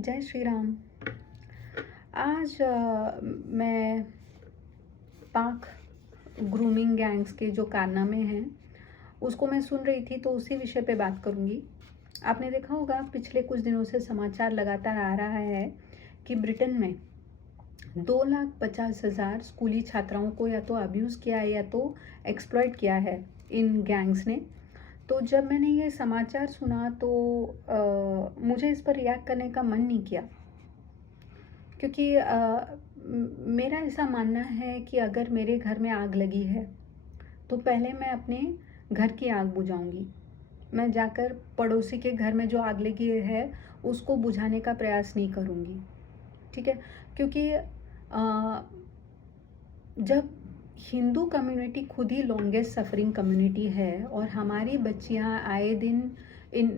जय श्री राम। आज मैं पाक ग्रूमिंग गैंग्स के जो कारनामे हैं उसको मैं सुन रही थी, तो उसी विषय पे बात करूँगी। आपने देखा होगा पिछले कुछ दिनों से समाचार लगातार आ रहा है कि ब्रिटेन में 2,50,000 स्कूली छात्राओं को या तो अब्यूज़ किया है या तो एक्सप्लॉइट किया है इन गैंग्स ने। तो जब मैंने ये समाचार सुना तो मुझे इस पर रिएक्ट करने का मन नहीं किया, क्योंकि मेरा ऐसा मानना है कि अगर मेरे घर में आग लगी है तो पहले मैं अपने घर की आग बुझाऊंगी। मैं जाकर पड़ोसी के घर में जो आग लगी है उसको बुझाने का प्रयास नहीं करूंगी, ठीक है। क्योंकि जब हिंदू कम्युनिटी खुद ही लॉन्गेस्ट सफरिंग कम्युनिटी है और हमारी बच्चियां आए दिन इन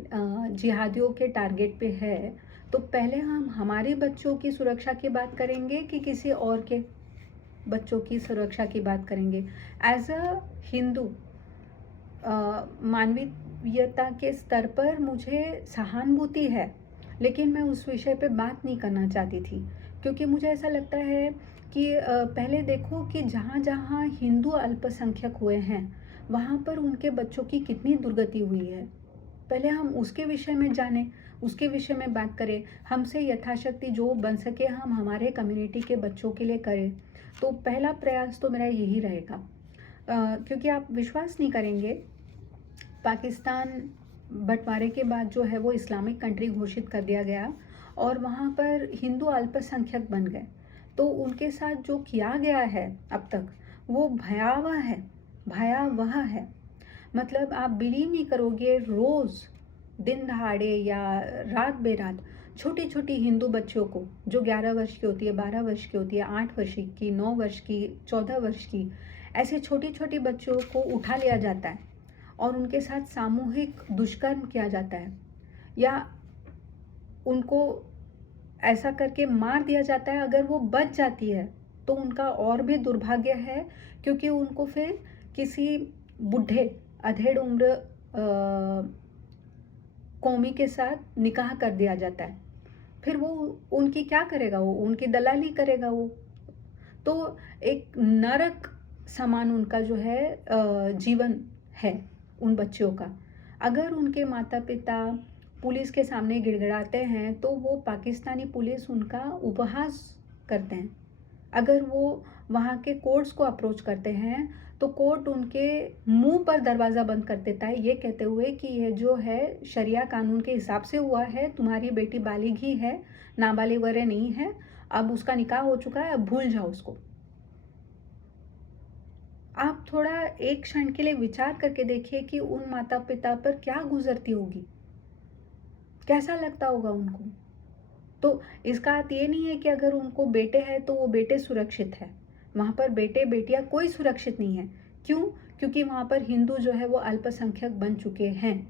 जिहादियों के टारगेट पे है, तो पहले हम हमारे बच्चों की सुरक्षा की बात करेंगे कि किसी और के बच्चों की सुरक्षा की बात करेंगे। एज अ हिंदू मानवीयता के स्तर पर मुझे सहानुभूति है, लेकिन मैं उस विषय पे बात नहीं करना चाहती थी, क्योंकि मुझे ऐसा लगता है कि पहले देखो कि जहाँ जहाँ हिंदू अल्पसंख्यक हुए हैं वहाँ पर उनके बच्चों की कितनी दुर्गति हुई है। पहले हम उसके विषय में जानें, उसके विषय में बात करें, हमसे यथाशक्ति जो बन सके हम हमारे कम्युनिटी के बच्चों के लिए करें। तो पहला प्रयास तो मेरा यही रहेगा, क्योंकि आप विश्वास नहीं करेंगे, पाकिस्तान बंटवारे के बाद जो है वो इस्लामिक कंट्री घोषित कर दिया गया और वहाँ पर हिंदू अल्पसंख्यक बन गए। तो उनके साथ जो किया गया है अब तक वो भयावह है, भयावह है। मतलब आप बिलीव नहीं करोगे, रोज़ दिन दहाड़े या रात बेरात छोटी छोटी हिंदू बच्चियों को जो 11 वर्ष की होती है, 12 वर्ष की होती है, 8 वर्ष की, 9 वर्ष की, 14 वर्ष की, ऐसे छोटी छोटी बच्चियों को उठा लिया जाता है और उनके साथ सामूहिक दुष्कर्म किया जाता है या उनको ऐसा करके मार दिया जाता है। अगर वो बच जाती है तो उनका और भी दुर्भाग्य है, क्योंकि उनको फिर किसी बुढ़े अधेड़ उम्र कौमी के साथ निकाह कर दिया जाता है। फिर वो उनकी क्या करेगा, वो उनकी दलाली करेगा वो। तो एक नरक समान उनका जो है जीवन है उन बच्चियों का। अगर उनके माता पिता पुलिस के सामने गिड़गिड़ाते हैं तो वो पाकिस्तानी पुलिस उनका उपहास करते हैं। अगर वो वहाँ के कोर्ट्स को अप्रोच करते हैं तो कोर्ट उनके मुंह पर दरवाज़ा बंद कर देता है, ये कहते हुए कि ये जो है शरिया कानून के हिसाब से हुआ है, तुम्हारी बेटी बालिग ही है, नाबालिग वगैरह नहीं है, अब उसका निकाह हो चुका है, अब भूल जाओ उसको। आप थोड़ा एक क्षण के लिए विचार करके देखिए कि उन माता पिता पर क्या गुजरती होगी, कैसा लगता होगा उनको। तो इसका अर्थ ये नहीं है कि अगर उनको बेटे हैं तो वो बेटे सुरक्षित है। वहाँ पर बेटे बेटियां कोई सुरक्षित नहीं है। क्यों? क्योंकि वहाँ पर हिंदू जो है वो अल्पसंख्यक बन चुके हैं।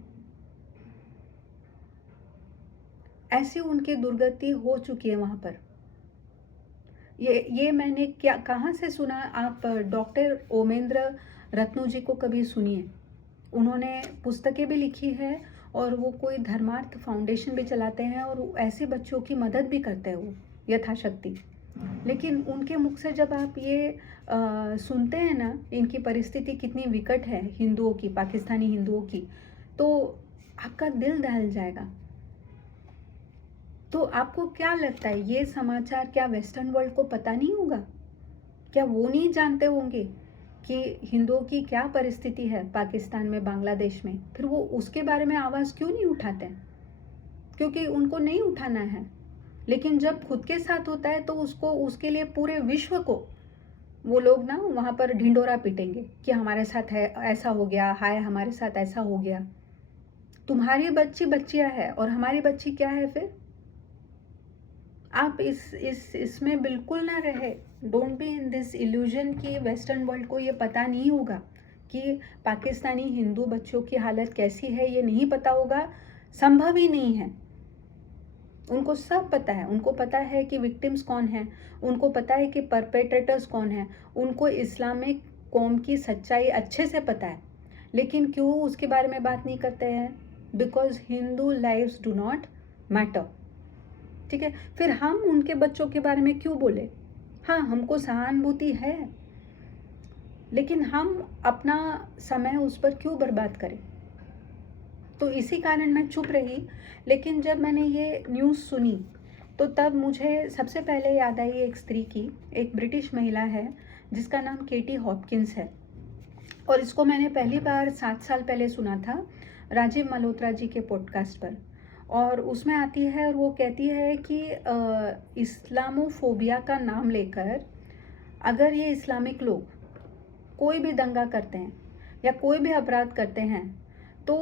ऐसी उनकी दुर्गति हो चुकी है वहाँ पर। ये मैंने क्या कहाँ से सुना, आप डॉक्टर ओमेंद्र रत्नू जी को कभी सुनिए। उन्होंने पुस्तकें भी लिखी है और वो कोई धर्मार्थ फाउंडेशन भी चलाते हैं और ऐसे बच्चों की मदद भी करते हैं वो यथाशक्ति। लेकिन उनके मुख से जब आप ये सुनते हैं ना, इनकी परिस्थिति कितनी विकट है हिंदुओं की, पाकिस्तानी हिंदुओं की, तो आपका दिल दहल जाएगा। तो आपको क्या लगता है, ये समाचार क्या वेस्टर्न वर्ल्ड को पता नहीं होगा? क्या वो नहीं जानते होंगे कि हिंदुओं की क्या परिस्थिति है पाकिस्तान में, बांग्लादेश में? फिर वो उसके बारे में आवाज़ क्यों नहीं उठाते हैं? क्योंकि उनको नहीं उठाना है। लेकिन जब खुद के साथ होता है तो उसको, उसके लिए पूरे विश्व को वो लोग ना वहाँ पर ढिंडोरा पीटेंगे कि हमारे साथ है ऐसा हो गया, हाय हमारे साथ ऐसा हो गया। तुम्हारी बच्ची बच्चियाँ है और हमारी बच्ची क्या है फिर? आप इसमें बिल्कुल ना रहे। Don't be in this illusion कि वेस्टर्न वर्ल्ड को ये पता नहीं होगा कि पाकिस्तानी हिंदू बच्चों की हालत कैसी है, ये नहीं पता होगा, संभव ही नहीं है। उनको सब पता है। उनको पता है कि विक्टिम्स कौन हैं, उनको पता है कि परपेट्रेटर्स कौन हैं, उनको इस्लामिक कौम की सच्चाई अच्छे से पता है। लेकिन क्यों उसके बारे में बात नहीं करते हैं? Because Hindu lives do not matter, ठीक है, फिर हम उनके बच्चों के बारे में क्यों बोले? हाँ, हमको सहानुभूति है, लेकिन हम अपना समय उस पर क्यों बर्बाद करें? तो इसी कारण मैं चुप रही। लेकिन जब मैंने ये न्यूज़ सुनी तो तब मुझे सबसे पहले याद आई एक स्त्री की, एक ब्रिटिश महिला है जिसका नाम केटी हॉपकिंस है। और इसको मैंने पहली बार 7 साल पहले सुना था राजीव मल्होत्रा जी के पॉडकास्ट पर। और उसमें आती है और वो कहती है कि इस्लामोफोबिया का नाम लेकर अगर ये इस्लामिक लोग कोई भी दंगा करते हैं या कोई भी अपराध करते हैं तो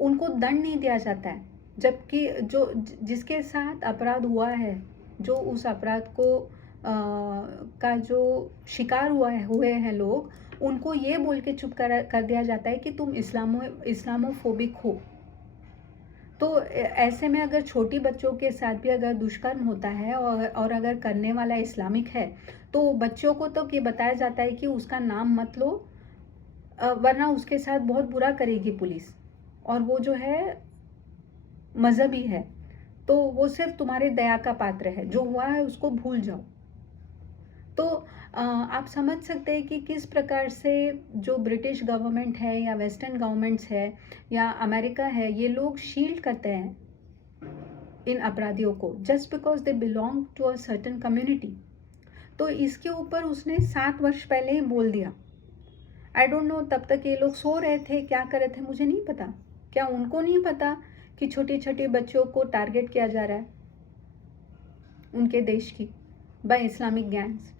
उनको दंड नहीं दिया जाता है, जबकि जो जिसके साथ अपराध हुआ है, जो उस अपराध को का जो शिकार हुए हैं लोग, उनको ये बोल के चुप कर दिया जाता है कि तुम इस्लामोफोबिक हो। तो ऐसे में अगर छोटी बच्चों के साथ भी अगर दुष्कर्म होता है और अगर करने वाला इस्लामिक है, तो बच्चों को तो ये बताया जाता है कि उसका नाम मत लो, वरना उसके साथ बहुत बुरा करेगी पुलिस, और वो जो है मजहबी है, तो वो सिर्फ तुम्हारे दया का पात्र है, जो हुआ है उसको भूल जाओ। तो आप समझ सकते हैं कि किस प्रकार से जो ब्रिटिश गवर्नमेंट है या वेस्टर्न गवर्नमेंट्स है या अमेरिका है, ये लोग शील्ड करते हैं इन अपराधियों को just because they belong to a certain community. तो इसके ऊपर उसने 7 वर्ष पहले ही बोल दिया। आई डोंट नो तब तक ये लोग सो रहे थे, क्या कर रहे थे, मुझे नहीं पता। क्या उनको नहीं पता कि छोटी छोटी बच्चों को टारगेट किया जा रहा है उनके देश की बाय इस्लामिक गैंग्स?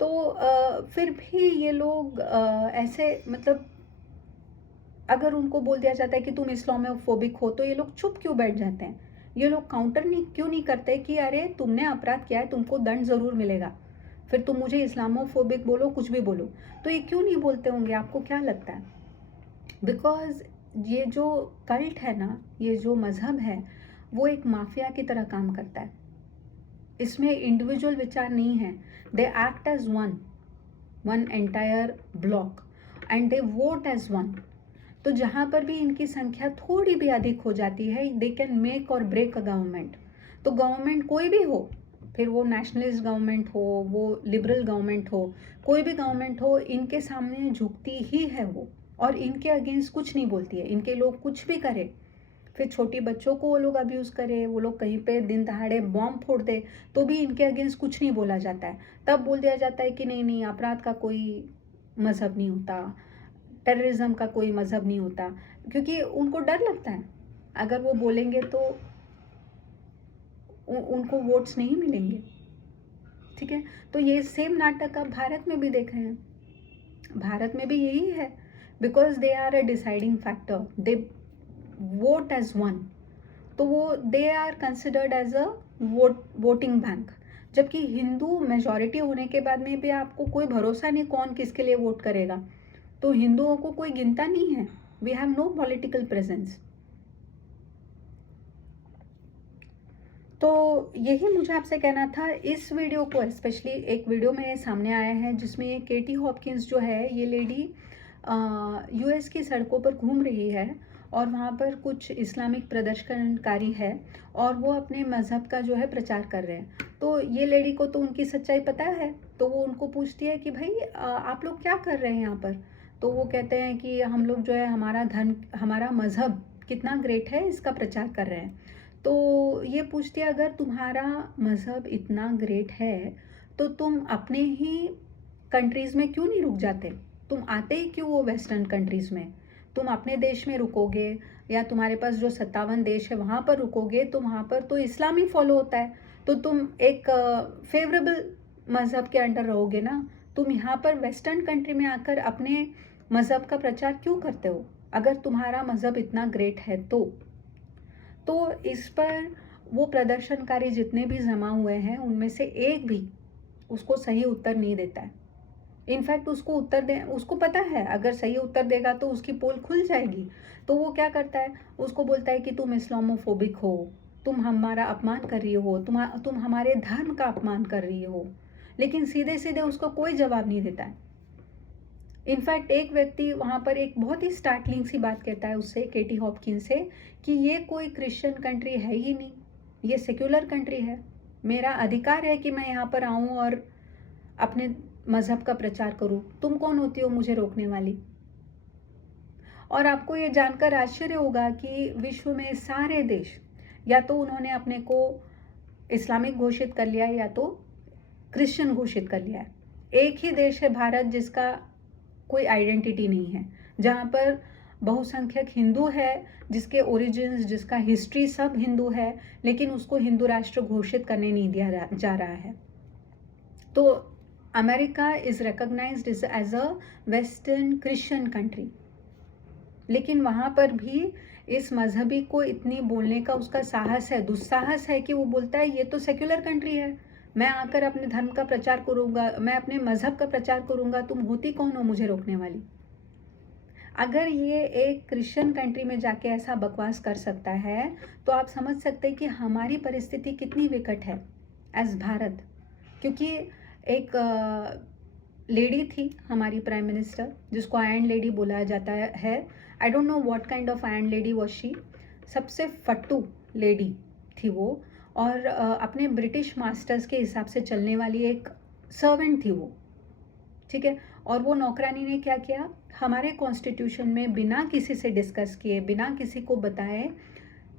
तो फिर भी ये लोग ऐसे, मतलब अगर उनको बोल दिया जाता है कि तुम इस्लामोफोबिक हो, तो ये लोग चुप क्यों बैठ जाते हैं? ये लोग काउंटर क्यों नहीं करते कि अरे तुमने अपराध किया है, तुमको दंड ज़रूर मिलेगा, फिर तुम मुझे इस्लामोफोबिक बोलो, कुछ भी बोलो। तो ये क्यों नहीं बोलते होंगे, आपको क्या लगता है? बिकॉज ये जो कल्ट है ना, ये जो मज़हब है, वो एक माफिया की तरह काम करता है। इसमें इंडिविजुअल विचार नहीं है, they act as one entire block and they vote as one. तो जहाँ पर भी इनकी संख्या थोड़ी भी अधिक हो जाती है, दे कैन मेक और ब्रेक अ गवर्नमेंट। तो गवर्नमेंट कोई भी हो, फिर वो नेशनलिस्ट गवर्नमेंट हो, वो लिबरल गवर्नमेंट हो, कोई भी गवर्नमेंट हो, इनके सामने झुकती ही है वो, और इनके अगेंस्ट कुछ नहीं बोलती है। इनके लोग कुछ भी करे, फिर छोटी बच्चों को वो लोग अब्यूज़ करे, वो लोग कहीं पे दिन दहाड़े बॉम्ब फोड़ दे, तो भी इनके अगेंस्ट कुछ नहीं बोला जाता है। तब बोल दिया जाता है कि नहीं नहीं, अपराध का कोई मज़हब नहीं होता, टेररिज्म का कोई मज़हब नहीं होता, क्योंकि उनको डर लगता है अगर वो बोलेंगे तो उनको वोट्स नहीं मिलेंगे। ठीक है, तो ये सेम नाटक आप भारत में भी देख रहे हैं। भारत में भी यही है, because they are a deciding factor, they vote as one, तो वो they are considered as a voting bank. जबकि हिंदू मेजॉरिटी होने के बाद में भी आपको कोई भरोसा नहीं कौन किसके लिए वोट करेगा, तो हिंदुओं को कोई गिनता नहीं है। We have no political presence. तो यही मुझे आपसे कहना था। इस वीडियो को स्पेशली एक वीडियो में सामने आया है जिसमें ये केटी हॉपकिंस जो है, ये लेडी यूएस की सड़कों पर घूम रही है और वहाँ पर कुछ इस्लामिक प्रदर्शनकारी है और वो अपने मज़हब का जो है प्रचार कर रहे हैं। तो ये लेडी को तो उनकी सच्चाई पता है, तो वो उनको पूछती है कि भाई आप लोग क्या कर रहे हैं यहाँ पर? तो वो कहते हैं कि हम लोग जो है हमारा धर्म, हमारा मज़हब कितना ग्रेट है, इसका प्रचार कर रहे हैं। तो ये पूछती है, अगर तुम्हारा मज़हब इतना ग्रेट है तो तुम अपने ही कंट्रीज़ में क्यों नहीं रुक जाते? तुम आते ही क्यों वो वेस्टर्न कंट्रीज़ में? तुम अपने देश में रुकोगे या तुम्हारे पास जो 57 देश है वहाँ पर रुकोगे, तो वहाँ पर तो इस्लाम ही फॉलो होता है, तो तुम एक फेवरेबल मज़हब के अंडर रहोगे ना। तुम यहाँ पर वेस्टर्न कंट्री में आकर अपने मज़हब का प्रचार क्यों करते हो, अगर तुम्हारा मज़हब इतना ग्रेट है तो इस पर वो प्रदर्शनकारी जितने भी जमा हुए हैं उनमें से एक भी उसको सही उत्तर नहीं देता है। इनफैक्ट उसको उसको पता है अगर सही उत्तर देगा तो उसकी पोल खुल जाएगी। तो वो क्या करता है, उसको बोलता है कि तुम इस्लामोफोबिक हो, तुम हमारा अपमान कर रही हो, तुम हमारे धर्म का अपमान कर रही हो, लेकिन सीधे सीधे उसको कोई जवाब नहीं देता है। इनफैक्ट एक व्यक्ति वहाँ पर एक बहुत ही स्टार्टलिंग सी बात कहता है उससे, केटी हॉपकिंस से, कि ये कोई क्रिश्चियन कंट्री है ही नहीं, ये सेक्युलर कंट्री है। मेरा अधिकार है कि मैं यहाँ पर आऊँ और अपने मज़हब का प्रचार करूँ। तुम कौन होती हो मुझे रोकने वाली? और आपको ये जानकर आश्चर्य होगा कि विश्व में सारे देश या तो उन्होंने अपने को इस्लामिक घोषित कर लिया है या तो क्रिश्चियन घोषित कर लिया है। एक ही देश है भारत जिसका कोई आइडेंटिटी नहीं है, जहाँ पर बहुसंख्यक हिंदू है, जिसके ओरिजिन्स, जिसका हिस्ट्री सब हिंदू है, लेकिन उसको हिंदू राष्ट्र घोषित करने नहीं दिया जा रहा है। तो America is recognised as a western Christian country, लेकिन वहाँ पर भी इस मजहबी को इतनी बोलने का उसका साहस है, दुस्साहस है कि वो बोलता है ये तो सेक्युलर कंट्री है, मैं आकर अपने धर्म का प्रचार करूँगा, मैं अपने मज़हब का प्रचार करूँगा, तुम होती कौन हो मुझे रोकने वाली? अगर ये एक क्रिश्चियन कंट्री में जाके ऐसा बकवास कर सकता है तो आप समझ सकते हैं कि हमारी परिस्थिति कितनी विकट है एज भारत। क्योंकि एक लेडी थी हमारी प्राइम मिनिस्टर, जिसको आयरन लेडी बोला जाता है। I don't know what kind of iron lady was she. सबसे फट्टू लेडी थी वो, और अपने ब्रिटिश मास्टर्स के हिसाब से चलने वाली एक सर्वेंट थी वो, ठीक है। और वो नौकरानी ने क्या किया, हमारे कॉन्स्टिट्यूशन में बिना किसी से डिस्कस किए, बिना किसी को बताए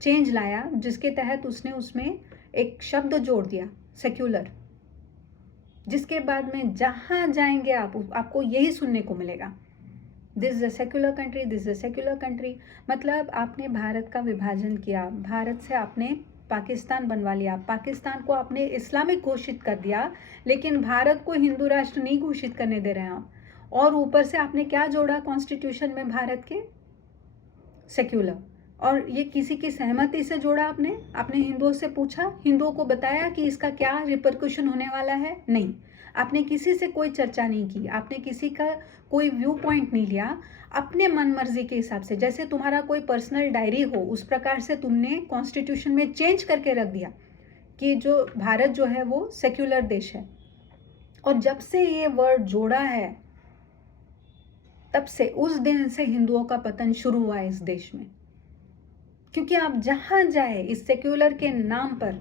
चेंज लाया, जिसके तहत उसने उसमें एक शब्द जोड़ दिया, सेक्युलर, जिसके बाद में जहाँ जाएंगे आपको यही सुनने को मिलेगा, this is a secular country, this is a secular country. मतलब आपने भारत का विभाजन किया, भारत से आपने पाकिस्तान बनवा लिया, पाकिस्तान को आपने इस्लामिक घोषित कर दिया, लेकिन भारत को हिंदू राष्ट्र नहीं घोषित करने दे रहे हैं आप। और ऊपर से आपने क्या जोड़ा कॉन्स्टिट्यूशन में भारत के, सेक्युलर। और ये किसी की सहमति से जोड़ा आपने हिंदुओं से पूछा, हिंदुओं को बताया कि इसका क्या रिपरकशन होने वाला है? नहीं, आपने किसी से कोई चर्चा नहीं की, आपने किसी का कोई व्यू पॉइंट नहीं लिया। अपने मन मर्जी के हिसाब से, जैसे तुम्हारा कोई पर्सनल डायरी हो, उस प्रकार से तुमने कॉन्स्टिट्यूशन में चेंज करके रख दिया कि जो भारत जो है वो सेक्युलर देश है। और जब से ये वर्ड जोड़ा है, तब से उस दिन से हिंदुओं का पतन शुरू हुआ है इस देश में। क्योंकि आप जहाँ जाए इस सेक्युलर के नाम पर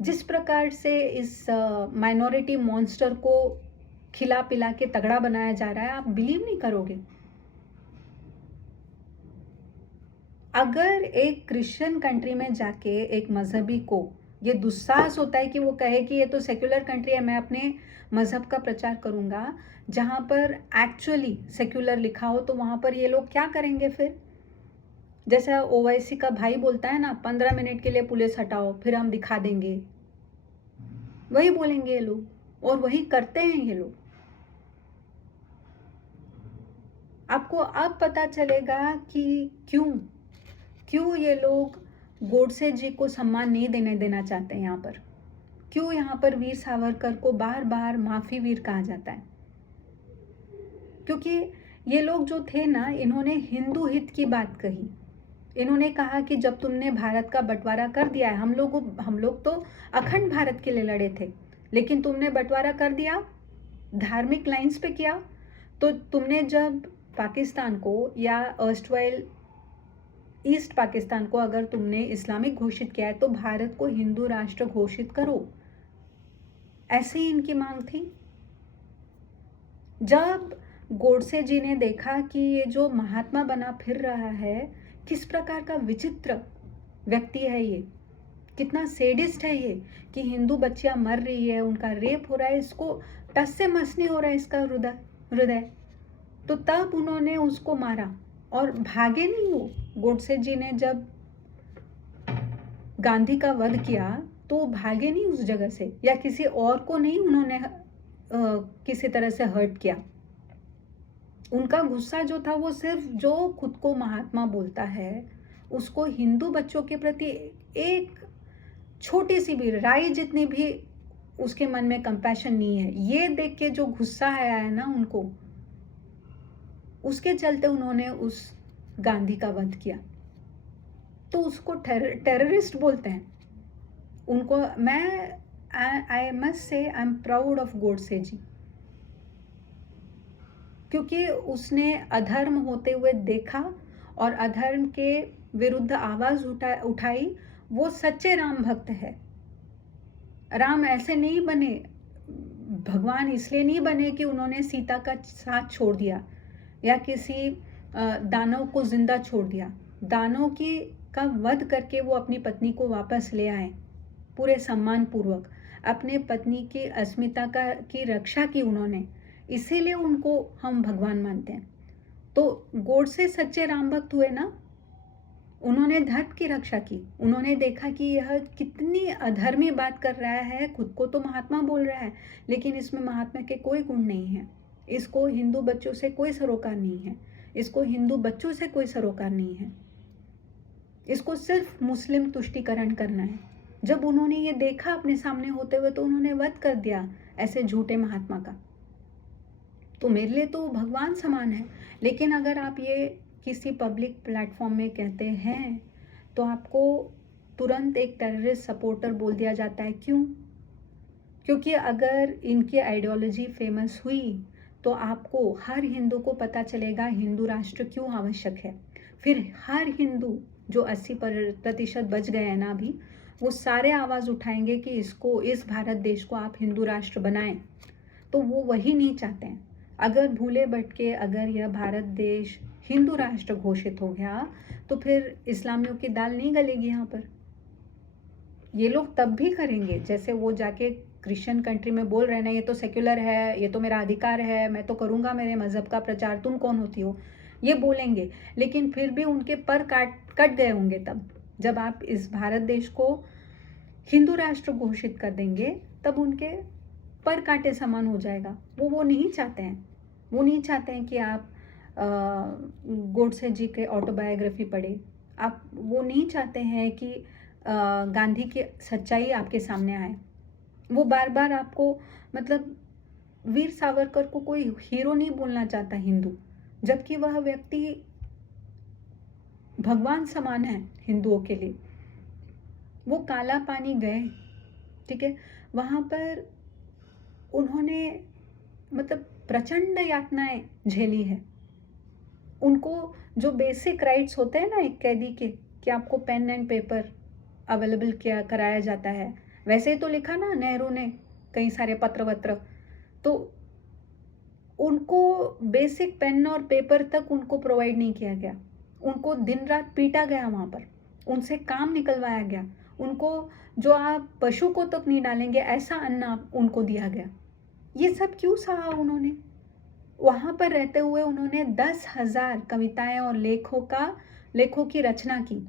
जिस प्रकार से इस माइनॉरिटी मॉन्स्टर को खिला पिला के तगड़ा बनाया जा रहा है, आप बिलीव नहीं करोगे। अगर एक क्रिश्चियन कंट्री में जाके एक मजहबी को ये दुस्साहस होता है कि वो कहे कि ये तो सेक्युलर कंट्री है, मैं अपने मजहब का प्रचार करूंगा, जहाँ पर एक्चुअली सेक्युलर लिखा हो, तो वहाँ पर ये लोग क्या करेंगे फिर? जैसा ओवैसी का भाई बोलता है ना, 15 मिनट के लिए पुलिस हटाओ फिर हम दिखा देंगे, वही बोलेंगे ये लोग, और वही करते हैं ये लोग। आपको अब पता चलेगा कि क्यों ये लोग गोडसे जी को सम्मान नहीं देना चाहते हैं यहाँ पर, क्यों यहाँ पर वीर सावरकर को बार बार माफी वीर कहा जाता है। क्योंकि ये लोग जो थे ना, इन्होंने हिंदू हित की बात कही। इन्होंने कहा कि जब तुमने भारत का बंटवारा कर दिया है, हम लोग तो अखंड भारत के लिए लड़े थे, लेकिन तुमने बंटवारा कर दिया, धार्मिक लाइंस पे किया, तो तुमने जब पाकिस्तान को या अर्स्टवाइल ईस्ट पाकिस्तान को अगर तुमने इस्लामिक घोषित किया है, तो भारत को हिंदू राष्ट्र घोषित करो। ऐसे ही इनकी मांग थी। जब गोडसे जी ने देखा कि ये जो महात्मा बना फिर रहा है, किस प्रकार का विचित्र व्यक्ति है ये, कितना सेडिस्ट है ये, कि हिंदू बच्चियां मर रही है, उनका रेप हो रहा है, इसको टस से मस नहीं हो रहा है इसका हृदय। तो तब उन्होंने उसको मारा और भागे नहीं वो। गोडसे जी ने जब गांधी का वध किया तो भागे नहीं उस जगह से, या किसी और को नहीं उन्होंने किसी तरह से हर्ट किया। उनका गुस्सा जो था वो सिर्फ जो खुद को महात्मा बोलता है, उसको हिंदू बच्चों के प्रति एक छोटी सी भी राई जितनी भी उसके मन में कंपैशन नहीं है, ये देख के जो गुस्सा आया है ना उनको, उसके चलते उन्होंने उस गांधी का वध किया। तो उसको टेररिस्ट बोलते हैं उनको। I must say I am proud of Godse ji. क्योंकि उसने अधर्म होते हुए देखा और अधर्म के विरुद्ध आवाज उठाई। वो सच्चे राम भक्त है। राम ऐसे नहीं बने, भगवान इसलिए नहीं बने कि उन्होंने सीता का साथ छोड़ दिया या किसी दानव को जिंदा छोड़ दिया। दानव की का वध करके वो अपनी पत्नी को वापस ले आए, पूरे सम्मान पूर्वक अपने पत्नी की अस्मिता की रक्षा की उन्होंने, इसीलिए उनको हम भगवान मानते हैं। तो गोडसे सच्चे राम भक्त हुए ना। उन्होंने धर्म की रक्षा की। उन्होंने देखा कि यह कितनी अधर्मी बात कर रहा है, खुद को तो महात्मा बोल रहा है लेकिन इसमें महात्मा के कोई गुण नहीं है। इसको हिंदू बच्चों से कोई सरोकार नहीं है, इसको हिंदू बच्चों से कोई सरोकार नहीं है, इसको सिर्फ मुस्लिम तुष्टीकरण करना है। जब उन्होंने ये देखा अपने सामने होते हुए तो उन्होंने वध कर दिया ऐसे झूठे महात्मा का। तो मेरे लिए तो भगवान समान है। लेकिन अगर आप ये किसी पब्लिक प्लेटफॉर्म में कहते हैं तो आपको तुरंत एक टेररिस्ट सपोर्टर बोल दिया जाता है। क्यों? क्योंकि अगर इनकी आइडियोलॉजी फेमस हुई तो आपको, हर हिंदू को पता चलेगा हिंदू राष्ट्र क्यों आवश्यक है। फिर हर हिंदू जो 80% बच गए हैं ना अभी, वो सारे आवाज़ उठाएंगे कि इसको, इस भारत देश को आप हिंदू राष्ट्र बनाएं। तो वो वही नहीं चाहते हैं। अगर भूले भटके अगर यह भारत देश हिंदू राष्ट्र घोषित हो गया तो फिर इस्लामियों की दाल नहीं गलेगी यहाँ पर। ये लोग तब भी करेंगे, जैसे वो जाके क्रिश्चियन कंट्री में बोल रहे हैं ना, ये तो सेक्युलर है, ये तो मेरा अधिकार है, मैं तो करूँगा मेरे मज़हब का प्रचार, तुम कौन होती हो, ये बोलेंगे। लेकिन फिर भी उनके पर कट गए होंगे तब, जब आप इस भारत देश को हिंदू राष्ट्र घोषित कर देंगे तब उनके पर काटे समान हो जाएगा। वो नहीं चाहते हैं। वो नहीं चाहते हैं कि आप गोडसे जी के ऑटोबायोग्राफी पढ़े। आप वो नहीं चाहते हैं कि गांधी की सच्चाई आपके सामने आए। वो बार बार आपको, मतलब वीर सावरकर को कोई हीरो नहीं बोलना चाहता हिंदू, जबकि वह व्यक्ति भगवान समान है हिंदुओं के लिए। वो काला पानी गए, ठीक है, वहाँ पर उन्होंने मतलब प्रचंड यातनाएं झेली है। उनको जो बेसिक राइट्स होते हैं ना एक कैदी के, कि आपको पेन एंड पेपर अवेलेबल कराया जाता है, वैसे ही तो लिखा ना नेहरू ने कई सारे पत्र वत्र। तो उनको बेसिक पेन और पेपर तक उनको प्रोवाइड नहीं किया गया। उनको दिन रात पीटा गया वहाँ पर, उनसे काम निकलवाया गया। उनको, जो आप पशु को तक नहीं डालेंगे ऐसा अन्न उनको दिया गया। ये सब क्यों सहा उन्होंने? वहाँ पर रहते हुए उन्होंने 10,000 कविताएं और लेखों की रचना की।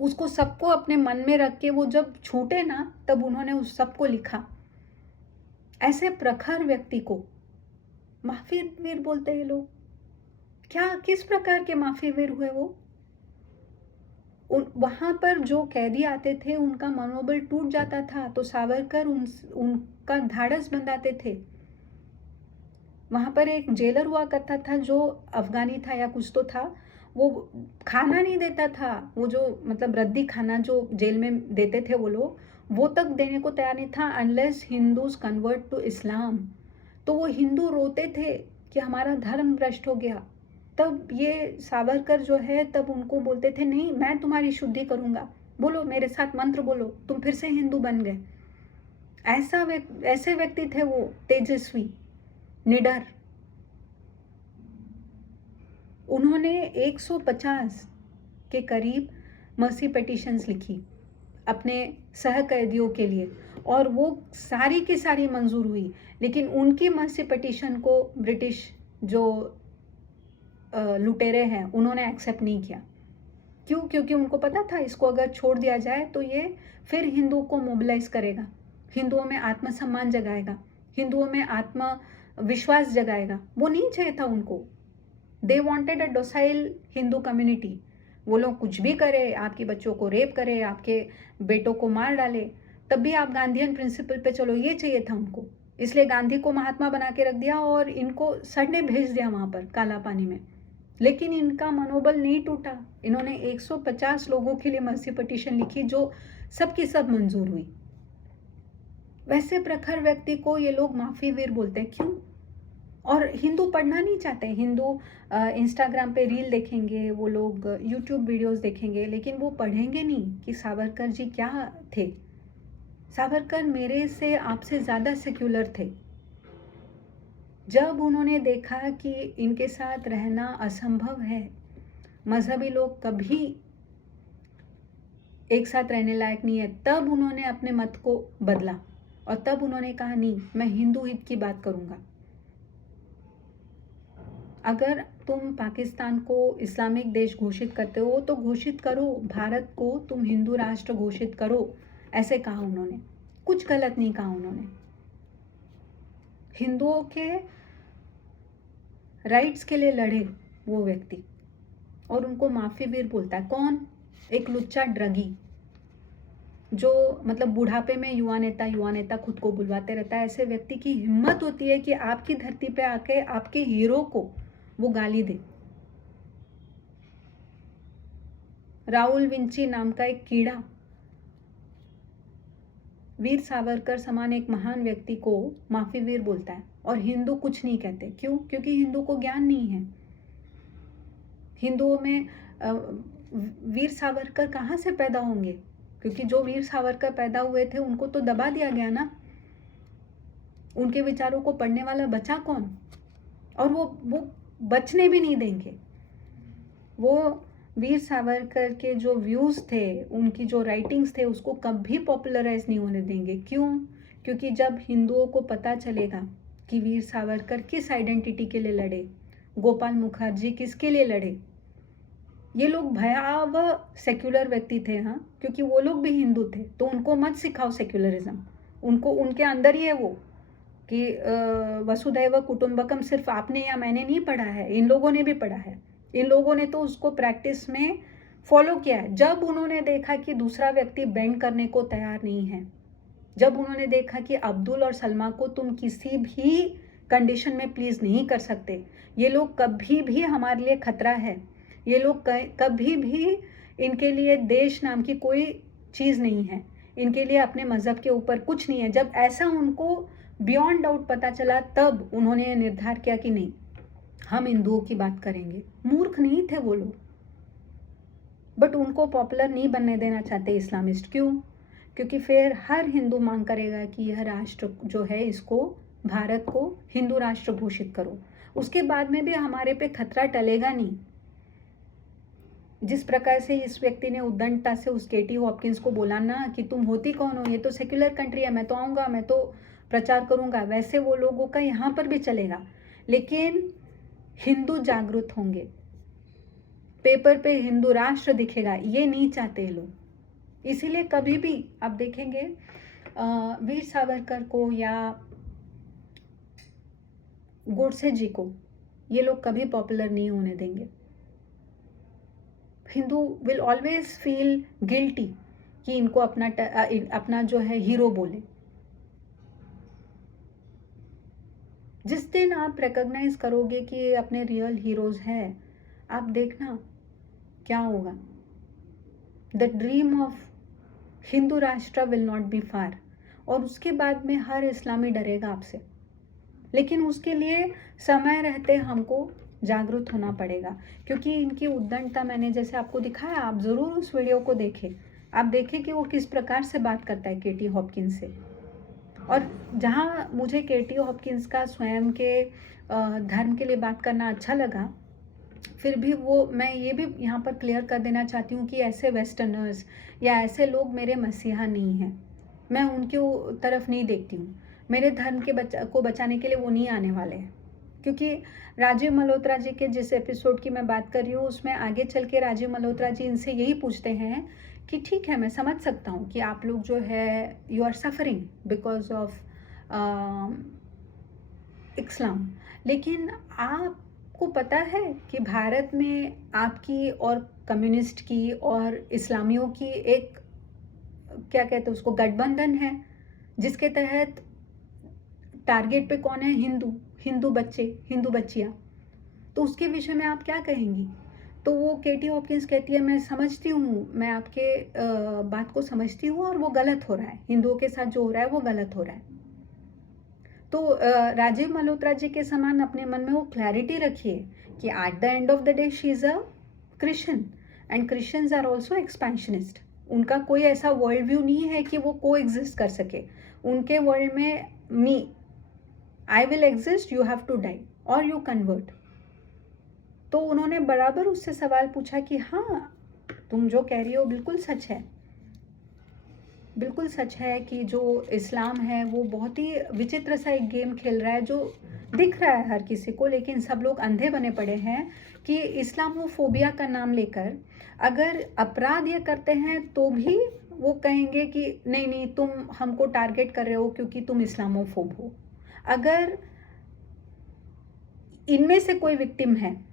उसको सबको अपने मन में रख के वो जब छूटे ना तब उन्होंने उस सबको लिखा। ऐसे प्रखर व्यक्ति को माफी वीर बोलते हैं लोग। क्या, किस प्रकार के माफी वीर हुए वो? वहाँ पर जो कैदी आते थे उनका मनोबल टूट जाता था तो सावरकर उनका धाड़स बंधाते थे। वहाँ पर एक जेलर हुआ करता था जो अफगानी था या कुछ तो था, वो खाना नहीं देता था। वो जो मतलब रद्दी खाना जो जेल में देते थे वो लोग, वो तक देने को तैयार नहीं था unless Hindus convert to Islam. तो वो हिंदू रोते थे कि हमारा धर्म भ्रष्ट हो गया। तब ये सावरकर जो है तब उनको बोलते थे, नहीं मैं तुम्हारी शुद्धि करूँगा, बोलो मेरे साथ मंत्र बोलो, तुम फिर से हिंदू बन गए। ऐसे व्यक्ति थे वो, तेजस्वी, निडर। उन्होंने 150 के करीब मर्सी पिटीशंस लिखी अपने सहकैदियों के लिए और वो सारी की सारी मंजूर हुई। लेकिन उनकी मर्सी पिटीशन को ब्रिटिश जो लुटेरे हैं उन्होंने एक्सेप्ट नहीं किया। क्यों? क्योंकि उनको पता था इसको अगर छोड़ दिया जाए तो ये फिर हिंदुओं को मोबिलाइज करेगा, हिंदुओं में आत्मसम्मान जगाएगा, हिंदुओं में आत्मविश्वास जगाएगा। वो नहीं चाहिए था उनको। They wanted a docile Hindu community. वो लोग कुछ भी करे, आपके बच्चों को रेप करे, आपके बेटों को मार डाले, तब भी आप गांधीयन प्रिंसिपल पे चलो, ये चाहिए था उनको। इसलिए गांधी को महात्मा बना के रख दिया और इनको सड़ने भेज दिया वहाँ पर काला पानी में। लेकिन इनका मनोबल नहीं टूटा। इन्होंने 150 लोगों के लिए मर्सी पिटीशन लिखी जो सबकी सब मंजूर हुई। वैसे प्रखर व्यक्ति को ये लोग माफी वीर बोलते हैं। क्यों? और हिंदू पढ़ना नहीं चाहते। हिंदू इंस्टाग्राम पे रील देखेंगे, वो लोग यूट्यूब वीडियोस देखेंगे, लेकिन वो पढ़ेंगे नहीं कि सावरकर जी क्या थे। सावरकर मेरे से आपसे ज़्यादा सेक्युलर थे। जब उन्होंने देखा कि इनके साथ रहना असंभव है, मजहबी लोग कभी एक साथ रहने लायक नहीं है, तब उन्होंने अपने मत को बदला और तब उन्होंने कहा नहीं, मैं हिंदू हित की बात करूंगा। अगर तुम पाकिस्तान को इस्लामिक देश घोषित करते हो तो घोषित करो, भारत को तुम हिंदू राष्ट्र घोषित करो, ऐसे कहा उन्होंने। कुछ गलत नहीं कहा उन्होंने। हिंदुओं के राइट्स के लिए लड़े वो व्यक्ति, और उनको माफी वीर बोलता है कौन? एक लुच्चा ड्रगी जो मतलब बुढ़ापे में युवा नेता खुद को बुलवाते रहता है। ऐसे व्यक्ति की हिम्मत होती है कि आपकी धरती पे आके आपके हीरो को वो गाली दे। राहुल विंची नाम का एक कीड़ा वीर सावरकर समान एक महान व्यक्ति को माफी वीर बोलता है, और हिंदू कुछ नहीं कहते। क्यों? क्योंकि हिंदू को ज्ञान नहीं है। हिंदुओं में वीर सावरकर कहाँ से पैदा होंगे? क्योंकि जो वीर सावरकर पैदा हुए थे उनको तो दबा दिया गया ना। उनके विचारों को पढ़ने वाला बचा कौन? और वो बचने भी नहीं देंगे। वो वीर सावरकर के जो व्यूज़ थे, उनकी जो राइटिंग्स थे, उसको कभी पॉपुलराइज नहीं होने देंगे। क्यों? क्योंकि जब हिंदुओं को पता चलेगा कि वीर सावरकर किस आइडेंटिटी के लिए लड़े, गोपाल मुखर्जी किसके लिए लड़े, ये लोग भयावह सेक्युलर व्यक्ति थे। हाँ, क्योंकि वो लोग भी हिंदू थे, तो उनको मत सिखाओ सेक्युलरिज्म। उनको उनके अंदर ही है वो कि वसुधैव कुटुंबकम सिर्फ आपने या मैंने नहीं पढ़ा है, इन लोगों ने भी पढ़ा है। इन लोगों ने तो उसको प्रैक्टिस में फॉलो किया है। जब उन्होंने देखा कि दूसरा व्यक्ति बेंड करने को तैयार नहीं है, जब उन्होंने देखा कि अब्दुल और सलमा को तुम किसी भी कंडीशन में प्लीज नहीं कर सकते, ये लोग कभी भी हमारे लिए खतरा है, ये लोग कभी भी, इनके लिए देश नाम की कोई चीज़ नहीं है, इनके लिए अपने मज़हब के ऊपर कुछ नहीं है। जब ऐसा उनको बियॉन्ड डाउट पता चला, तब उन्होंने ये निर्धार किया कि नहीं, हम हिंदुओं की बात करेंगे। मूर्ख नहीं थे वो लोग, बट उनको पॉपुलर नहीं बनने देना चाहते इस्लामिस्ट। क्यों? क्योंकि फिर हर हिंदू मांग करेगा कि यह राष्ट्र जो है, इसको, भारत को हिंदू राष्ट्र घोषित करो। उसके बाद में भी हमारे पे खतरा टलेगा नहीं। जिस प्रकार से इस व्यक्ति ने उद्दंडता से उस केटी हॉपकिंस को बोला ना कि तुम होती कौन हो, ये तो सेक्युलर कंट्री है, मैं तो आऊँगा, मैं तो प्रचार करूँगा, वैसे वो लोगों का यहाँ पर भी चलेगा। लेकिन हिंदू जागरूक होंगे, पेपर पे हिंदू राष्ट्र दिखेगा, ये नहीं चाहते लोग। इसीलिए कभी भी आप देखेंगे वीर सावरकर को या गोडसे जी को ये लोग कभी पॉपुलर नहीं होने देंगे। Hindu will always feel guilty कि इनको अपना जो है हीरो बोले। जिस दिन आप रिकॉग्नाइज करोगे कि ये अपने रियल हीरोज हैं, आप देखना क्या होगा। द ड्रीम ऑफ हिंदू राष्ट्र विल नॉट बी फार। और उसके बाद में हर इस्लामी डरेगा आपसे, लेकिन उसके लिए समय रहते हमको जागरूक होना पड़ेगा। क्योंकि इनकी उद्दंडता मैंने जैसे आपको दिखाया, आप ज़रूर उस वीडियो को देखें। आप देखें कि वो किस प्रकार से बात करता है केटी हॉपकिंस से। और जहाँ मुझे केटी हॉपकिंस का स्वयं के धर्म के लिए बात करना अच्छा लगा, फिर भी वो, मैं ये भी यहाँ पर क्लियर कर देना चाहती हूँ कि ऐसे वेस्टर्नर्स या ऐसे लोग मेरे मसीहा नहीं हैं। मैं उनकी तरफ नहीं देखती हूँ। मेरे धर्म के को बचाने के लिए वो नहीं आने वाले हैं। क्योंकि राजीव मल्होत्रा जी के जिस एपिसोड की मैं बात कर रही हूँ, उसमें आगे चल के राजीव मल्होत्रा जी इनसे यही पूछते हैं कि ठीक है, मैं समझ सकता हूँ कि आप लोग जो है you are suffering because of Islam, लेकिन आपको पता है कि भारत में आपकी और कम्युनिस्ट की और इस्लामियों की एक, क्या कहते हैं उसको, गठबंधन है, जिसके तहत टारगेट पे कौन है? हिंदू बच्चे, हिंदू बच्चियाँ। तो उसके विषय में आप क्या कहेंगी? तो वो केटी हॉपकिंस कहती है, मैं समझती हूँ, मैं आपके बात को समझती हूँ, और वो गलत हो रहा है, हिंदुओं के साथ जो हो रहा है वो गलत हो रहा है। तो राजीव मल्होत्रा जी के समान अपने मन में वो क्लैरिटी रखिए कि at the end of the day she is a Christian and Christians are also expansionist. उनका कोई ऐसा वर्ल्ड व्यू नहीं है कि वो को एग्जिस्ट कर सके। उनके वर्ल्ड में me, I will exist, you have to die और यू कन्वर्ट। तो उन्होंने बराबर उससे सवाल पूछा कि हाँ, तुम जो कह रही हो बिल्कुल सच है, बिल्कुल सच है कि जो इस्लाम है वो बहुत ही विचित्र सा एक गेम खेल रहा है जो दिख रहा है हर किसी को, लेकिन सब लोग अंधे बने पड़े हैं कि इस्लामोफोबिया का नाम लेकर अगर अपराध ये करते हैं तो भी वो कहेंगे कि नहीं नहीं, तुम हमको टारगेट कर रहे हो क्योंकि तुम इस्लामोफोब हो। अगर इनमें से कोई विक्टिम है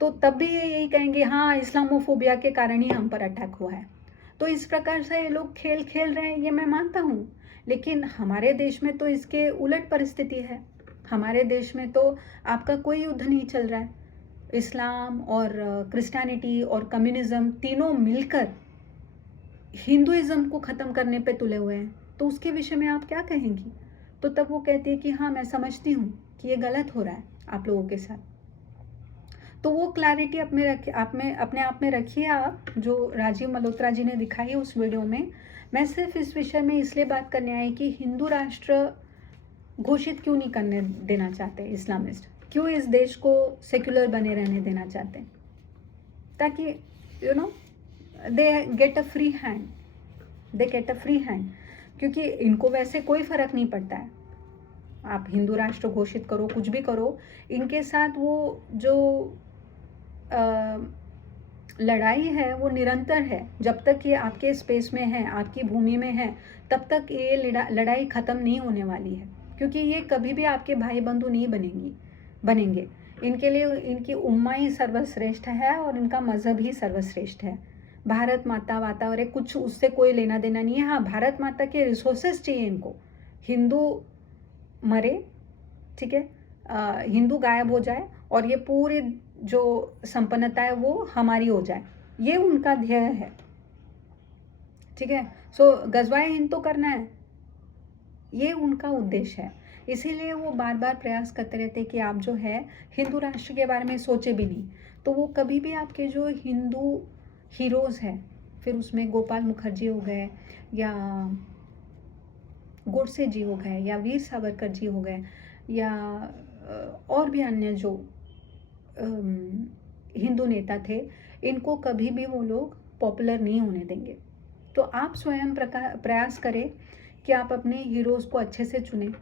तो तब भी ये यही कहेंगे हाँ, इस्लामोफोबिया के कारण ही हम पर अटैक हुआ है। तो इस प्रकार से ये लोग खेल खेल रहे हैं, ये मैं मानता हूँ, लेकिन हमारे देश में तो इसके उलट परिस्थिति है। हमारे देश में तो आपका कोई युद्ध नहीं चल रहा है। इस्लाम और क्रिश्चियनिटी और कम्युनिज्म तीनों मिलकर हिंदुइज्म को ख़त्म करने पे तुले हुए हैं, तो उसके विषय में आप क्या कहेंगी? तो तब वो कहती है कि हाँ, मैं समझती हूँ कि ये गलत हो रहा है आप लोगों के साथ। तो वो क्लैरिटी अपने आप में रखिए आप, जो राजीव मल्होत्रा जी ने दिखाई उस वीडियो में। मैं सिर्फ इस विषय में इसलिए बात करने आई कि हिंदू राष्ट्र घोषित क्यों नहीं करने देना चाहते इस्लामिस्ट, क्यों इस देश को सेक्युलर बने रहने देना चाहते हैं, ताकि you know they get a free hand, क्योंकि इनको वैसे कोई फ़र्क नहीं पड़ता है। आप हिंदू राष्ट्र घोषित करो, कुछ भी करो, इनके साथ वो जो लड़ाई है वो निरंतर है। जब तक ये आपके स्पेस में है, आपकी भूमि में है, तब तक ये लड़ाई ख़त्म नहीं होने वाली है, क्योंकि ये कभी भी आपके भाई बंधु नहीं बनेंगे। इनके लिए इनकी उम्मा ही सर्वश्रेष्ठ है और इनका मज़हब ही सर्वश्रेष्ठ है। भारत माता वाता और कुछ उससे कोई लेना देना नहीं है। हाँ, भारत माता के रिसोर्सेज चाहिए इनको। हिंदू मरे, ठीक है, हिंदू गायब हो जाए और ये पूरी जो संपन्नता है वो हमारी हो जाए, ये उनका ध्येय है, ठीक है। सो गजवाए हिंद तो करना है, ये उनका उद्देश्य है। इसीलिए वो बार बार प्रयास करते रहते हैं कि आप जो है हिंदू राष्ट्र के बारे में सोचे भी नहीं। तो वो कभी भी आपके जो हिंदू हीरोज़ हैं, फिर उसमें गोपाल मुखर्जी हो गए या गोडसे जी हो गए या वीर सावरकर जी हो गए या और भी अन्य जो हिंदू नेता थे, इनको कभी भी वो लोग पॉपुलर नहीं होने देंगे। तो आप स्वयं प्रयास करें कि आप अपने हीरोज़ को अच्छे से चुनें,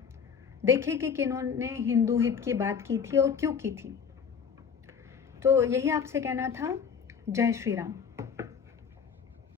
देखें कि किन्होंने हिंदू हित की बात की थी और क्यों की थी। तो यही आपसे कहना था। जय श्री राम।